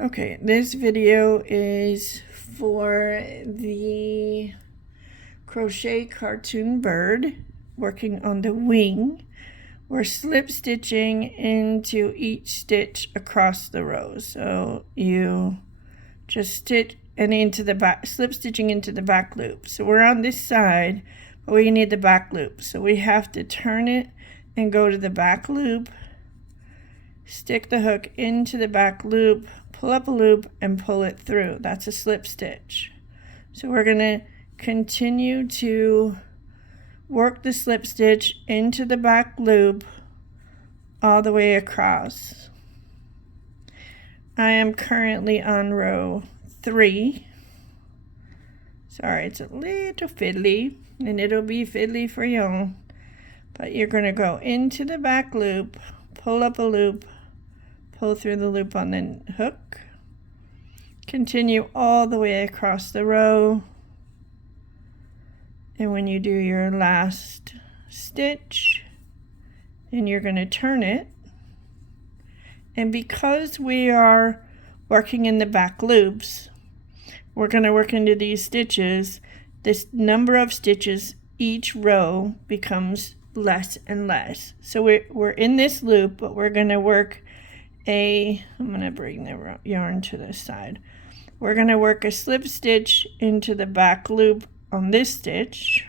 Okay, this video is for the Crochet Cartoon Bird, working on the wing. We're slip stitching into each stitch across the row. So you just stitch and into the back, slip stitching into the back loop. So we're on this side, but we need the back loop. So we have to turn it and go to the back loop, stick the hook into the back loop, pull up a loop and pull it through. That's a slip stitch. So we're going to continue to work the slip stitch into the back loop all the way across. I am currently on row 3. Sorry, it's a little fiddly, and it'll be fiddly for you. But you're going to go into the back loop, pull up a loop, pull through the loop on the hook, continue all the way across the row, and when you do your last stitch, then you're going to turn it. And because we are working in the back loops, we're going to work into these stitches. This number of stitches each row becomes less and less. So we're in this loop, but we're going to work I'm going to bring the yarn to the side. We're going to work a slip stitch into the back loop on this stitch.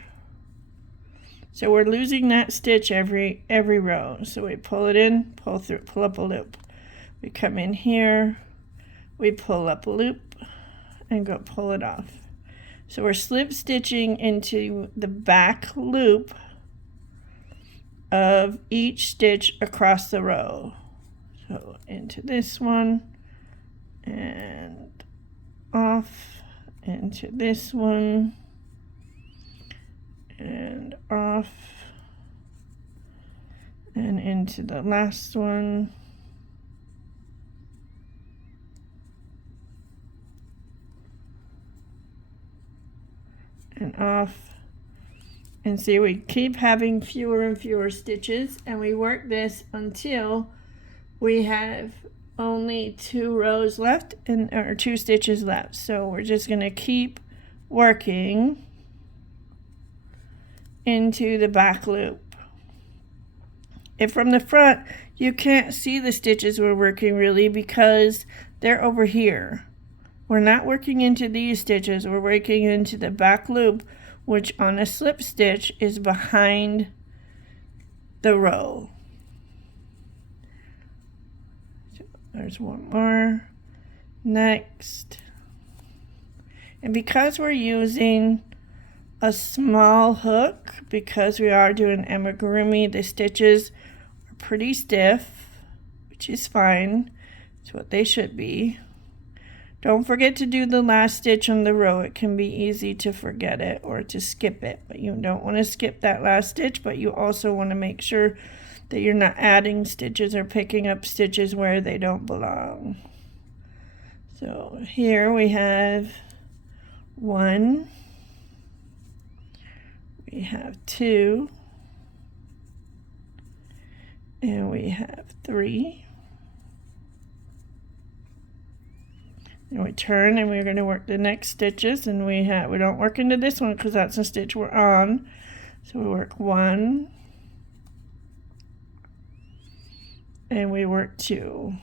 So we're losing that stitch every row. So we pull it in, pull through, pull up a loop. We come in here, we pull up a loop and go pull it off. So we're slip stitching into the back loop of each stitch across the row. So into this one and off, into this one and off, and into the last one. And off. And see, we keep having fewer and fewer stitches, and we work this until we have only 2 rows left or 2 stitches left. So we're just going to keep working into the back loop. If from the front you can't see the stitches we're working really because they're over here. We're not working into these stitches, we're working into the back loop, which on a slip stitch is behind the row. So there's one more. Next. And because we're using a small hook, because we are doing amigurumi, the stitches are pretty stiff, which is fine. It's what they should be. Don't forget to do the last stitch on the row. It can be easy to forget it or to skip it, but you don't want to skip that last stitch, but you also want to make sure that you're not adding stitches or picking up stitches where they don't belong. So here we have 1, we have 2, and we have 3. And we turn and we're going to work the next stitches, and we don't work into this one because that's the stitch we're on. So we work 1 and we work 2.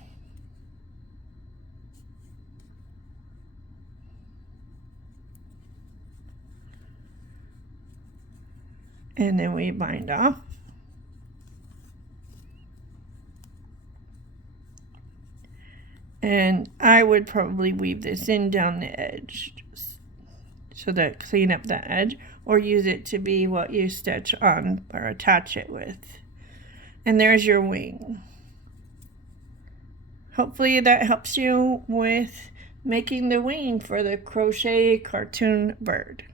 And then we bind off. And I would probably weave this in down the edge so that clean up the edge, or use it to be what you stitch on or attach it with. And there's your wing. Hopefully that helps you with making the wing for the Crochet Cartoon Bird.